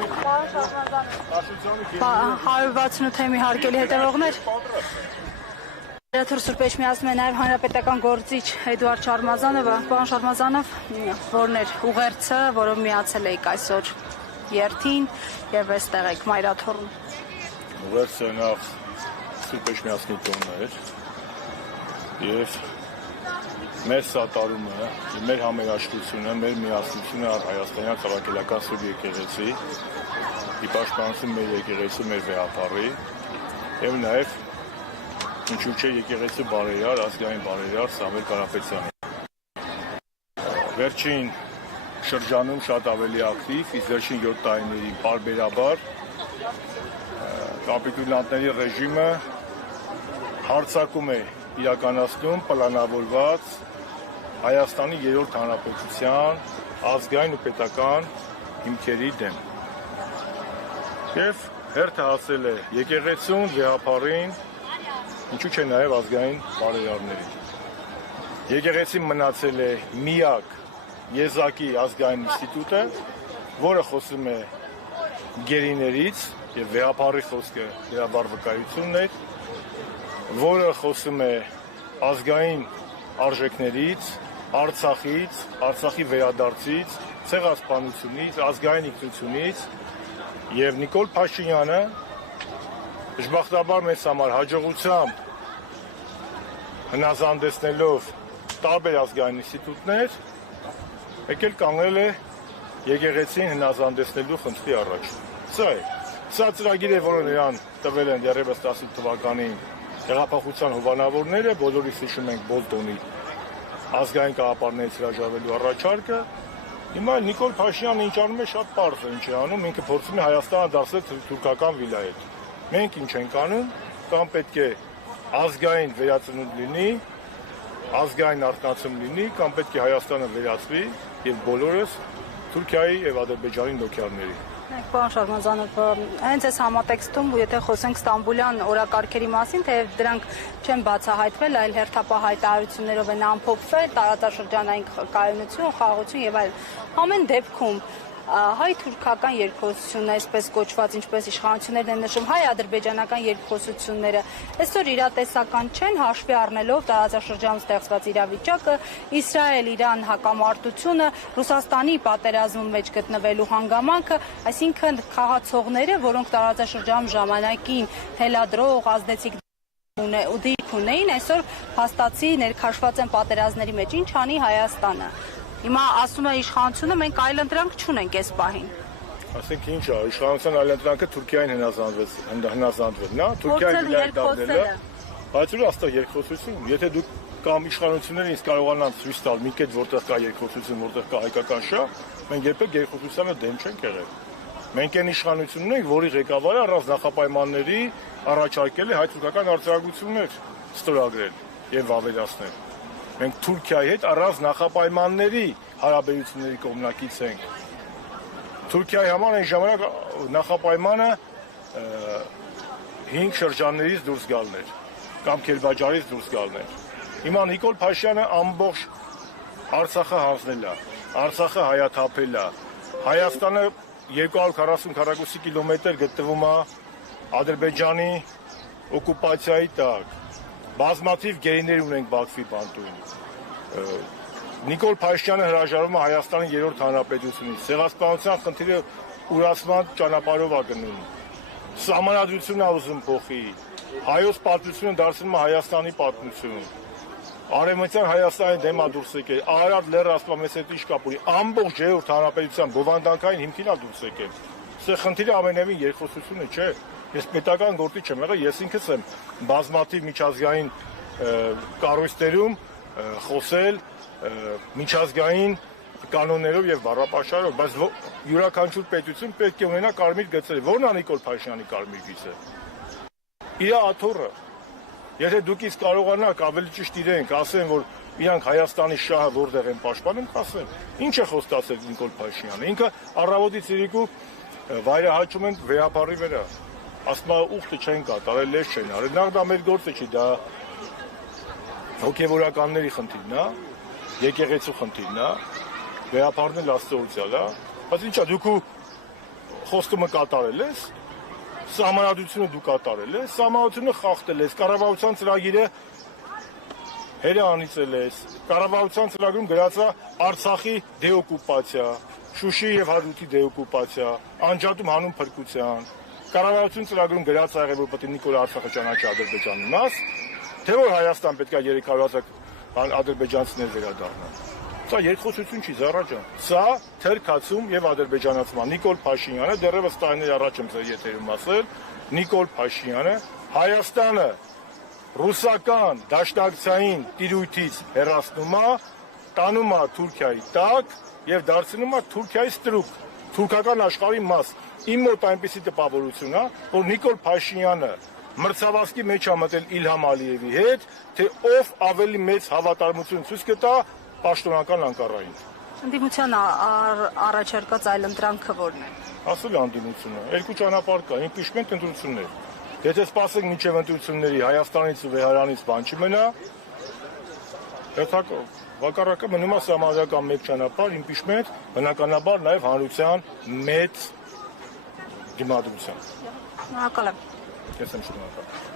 168 թեմի հարգելի հետևողներ, Թուր Սուրբ Էջմիածնում է նաև հանրապետական գործիչ Էդուարդ Շարմազանովը, պարոն Շարմազանով, որն էր ուղերձը, որով միացել եք այսօր երթին եւ այստեղ եք մայրաթոռում։ Ուղերձը նախ Սուրբ Էջմիածնի տոնն էր եւ մեր սատարումը, մեր համերաշխությունը, մեր միասնությունը հայաստանյան քաղաքական Սուրբ եկեղեցի, ի պաշտպանություն մեր եկեղեցու, մեր վեհապարի եւ նաեւ ինչու՞ չէ եկեղեցու բարերար, ազգային բարերար Սամվել Կարապետյանի։ Վերջին շրջանում շատ ավելի ակտիվ, իսկ վերջին 7 տարիների բարբերաբար կապիտուլյանտների ռեժիմը հարձակում է իրականացնում պլանավորված Հայաստանի 3-րդ հանրապետության ազգային ու պետական հիմքերի դեմ։ Եվ հերթը հասել է եկեղեցուն, վեհապարին, ինչու՞ չէ նաև ազգային բարերարներին։ Եկեղեցին մնացել է միակ եզակի ազգային ինստիտուտը, որը խոսում է գերիներից եւ վեհապարի խոսքը դրաբար վկայությունն է, որը խոսում է ազգային արժեքներից, Արցախից, Արցախի վերադարձից, ցեղասպանությունից, ազգային ինքնությունից եւ Նիկոլ Փաշինյանը դժբախտաբար մեզ համար հաջողությամբ հնազանդեցնելով տարբեր ազգային ինստիտուտներ, եկել կանգնել է եկեղեցին հնազանդեցնելու խնդրի առաջ։ Սա ծրագիր է, որը նրան տվել են դեռևս 18 թվականին հեղափոխության հովանավորները, բոլորիս հիշում ենք Բոլտոնի ազգային կաղապարներից հրաժարվելու առաջարկը։ Հիմա Նիկոլ Փաշինյանը ինչ անում է, շատ պարզ է ինչ է անում, ինքը փորձում է Հայաստանը դարձնել թուրքական վիլայետ։ Մենք ինչ ենք անում, կամ պետք է ազգային վերածնունդ լինի, ազգային արտնացում լինի, կամ պետք է Հայաստանը վերածվի եւ բոլորս Թուրքիայի եւ Ադրբեջանի նոքիարների։ Պարոն Շարմազանով, հենց այս համատեքստում, եթե խոսենք Ստամբուլյան օրակարգերի մասին, թեև դրանք չեն բացահայտվել, այլ հերթապահ հայտարարություններով են ամփոփվել, տարածաշրջանային կայունություն, խաղաղություն եւ այլն։ Ամեն դեպքում հայ-թուրքական երկխոսությունը, այսպես կոչված, ինչպես իշխանություններն են նշում, հայ-ադրբեջանական երկխոսությունները այսօր իրատեսական չեն, հաշվի առնելով տարածաշրջանում ստեղծված իրավիճակը, Իսրայել-Իրան հակամարտությունը, Ռուսաստանի պատերազմում մեջ գտնվելու հանգամանքը, այսինքն խաղացողները, որոնք տարածաշրջանում ժամանակին թելադրող, ազդեցիկ դիրք ունեին, այսօր փաստացի ներքաշված են պատերազմների մեջ, ինչ անի Հայաստանը։ Հիմա ասում է իշխանությունը, մենք այլընտրանք չունենք այս պահին։ Ասենք ինչ է, իշխանության այլընտրանքը Թուրքիային հնազանդվելն է, Թուրքիային դարձնելը, բայց ու աստեղ երկխոսություն, եթե դուք կամ իշխանությունները ինձ կարողանան ցույց տալ մի կետ, որտեղ կա երկխոսություն, որտեղ կա հայկական շահ, մենք երբեք երկխոսությանը դեմ չենք եղել։ Մենք այն իշխանությունն ենք, որի ղեկավարը առանց նախապայմանների առաջարկել է հայ-թուրքական արձակություններ ստորագրել եւ ավելացնել։ Մենք Թուրքիայի հետ առանց նախապայմանների հարաբերությունների կողմնակից ենք։ Թուրքիայի համար այն ժամանակ նախապայմանը 5 շրջաններից դուրս գալն էր, կամ Քելբաջարից դուրս գալն էր։ Հիմա Նիկոլ Փաշինյանը ամբողջ Արցախը հանձնել է, Արցախը հայաթափել է, Հայաստանը 240 քառակուսի կիլոմետր գտնվում է Ադրբեջանի օկուպացիայի տակ։ Բազմաթիվ գերիներ ունենք Բաքվի բանտում։ Նիկոլ Փաշինյանը հրաժարվում է Հայաստանի 3-րդ հանրապետությունից։ Ցեղասպանության խնդիրը ուրացման ճանապարհով է գնում։ Սահմանադրությունն է ուզում փոխի։ Հայոց պատմությունը դարձնում է Հայաստանի պատմություն։ Արևմտյան Հայաստանի դեմ է դուրս եկել։ Արարատ լեռը ասում է մեզ հետ ինչ կապ ունի։ Ամբողջ 3-րդ հանրապետության բովանդակային հիմքին է դուրս եկել։ Սա խնդիրը ամենևին երկխոսությունը չէ։ Ես պետական գործիչ չեմ եղել, ես ինքս եմ բազմաթիվ միջազգային կառույցներում խոսել միջազգային կանոններով եւ բառապաշարով, բայց յուրաքանչյուր պետություն պետք է ունենա կարմիր գծեր։ Որն է Նիկոլ Փաշինյանի կարմիր գիծը։ Իր աթոռը։ Եթե դուք իսկ կարողանաք ավելի ճիշտ իրենք ասեն, որ իրանք Հայաստանի շահը որտեղ են պաշտպանում, ասեն։ Ինչ է խոստացել Նիկոլ Փաշինյանը։ Ինքը առավոտից իրիկու վայրահաճում են վեհապարի վրա։ Ասում է ուխտը չեն կատարել, լեզ չեն արել։ Նախ դա մեր գործը չի, դա հոգևորականների խնդիրն է, եկեղեցու խնդիրն է, վեհապարն էլ աստծոյցիալ է։ Բայց ինչա դուք խոստումը կատարել ես, սահմանադրությունը դու կատարել ես, սահմանադրությունը խախտել ես, կառավարության ծրագիրը հերանիցել ես, կառավարության ծրագրում գրած է Արցախի դեօկուպացիա, Շուշի եւ Հադրութի դեօկուպացիա, անջատում հանուն փրկության, կառավարություն ծրագրում գրած է եղել, որ պետք է Նիկոլ Արցախը ճանաչի Ադրբեջանի մաս, թե որ Հայաստան պետք է 300,000 ադրբեջանցիներ վերադառնան։ Սա երկխոսություն չի, Զարա ջան։ Սա թերքացում եւ ադրբեջանացման։ Նիկոլ Փաշինյանը դեռևս տարիներ առաջ եմ ձեր եթերում ասել, Նիկոլ Փաշինյանը Հայաստանը ռուսական դաշնակցային տիրույթից հեռացնում է, տանում է Թուրքիայի տակ եւ դարձնում է Թուրքիայի ստրուկ, թուրքական աշխարհի մաս։ Իմ մոտ այնպեսի տպավորություն է, որ Նիկոլ Փաշինյանը մրցավազքի մեջ է մտել Իլհամ Ալիևի հետ, թե ով ավելի մեծ հավատարմություն ցույց կտա պաշտոնական Անկարային։ Ընդդիմության առաջարկած այլընտրանքը ո՞րն է։ Ասել է ընդդիմությունը, երկու ճանապարհ կա, իմպիչմենտ ընտրություններ։ Եթե սպասենք մինչև ընտրությունների Հայաստանից ու Վեհարանից բան չմնա, հակառակը մնում է սահմանադրական մեկ ճանապարհ, իմպիչմենտ, բնականաբար նաև հանրության մեծ դիմադրության։ Շնորհակալ եմ։ Ես եմ շնորհակալ։